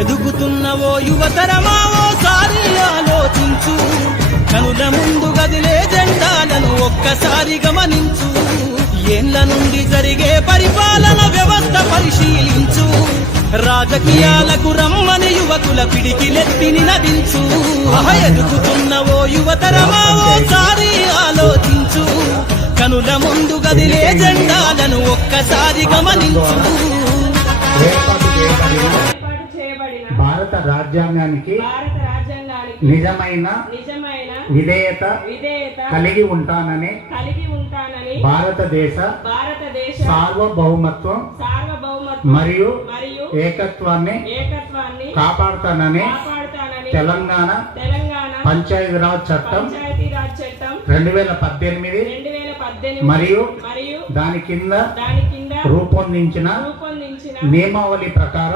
ఎదుగుతున్నవో యువతరమా ఓసారి ఆలోచించు, కనుల ముందు గదిలే జెండాలను ఒక్కసారి గమనించు. ఏళ్ల నుండి జరిగే పరిపాలన వ్యవస్థ పరిశీలించు, రాజకీయాలకు రమ్మని యువకుల పిడికిలెత్తిని నదించు. ఎదుగుతున్నవో యువతరమా ఓసారి ఆలోచించు, కనుల ముందు గదిలే జెండాలను ఒక్కసారి గమనించు. భారత రాజ్యాంగానికి నిజమైన విధేయత కలిగి ఉంటానని భారతదేశ సార్వభౌమత్వం మరియు ఏకత్వాన్ని కాపాడుతానని తెలంగాణ పంచాయతీరాజ్ చట్టం 2018 మరియు దాని కింద రూపొందించిన నియమావళి ప్రకారం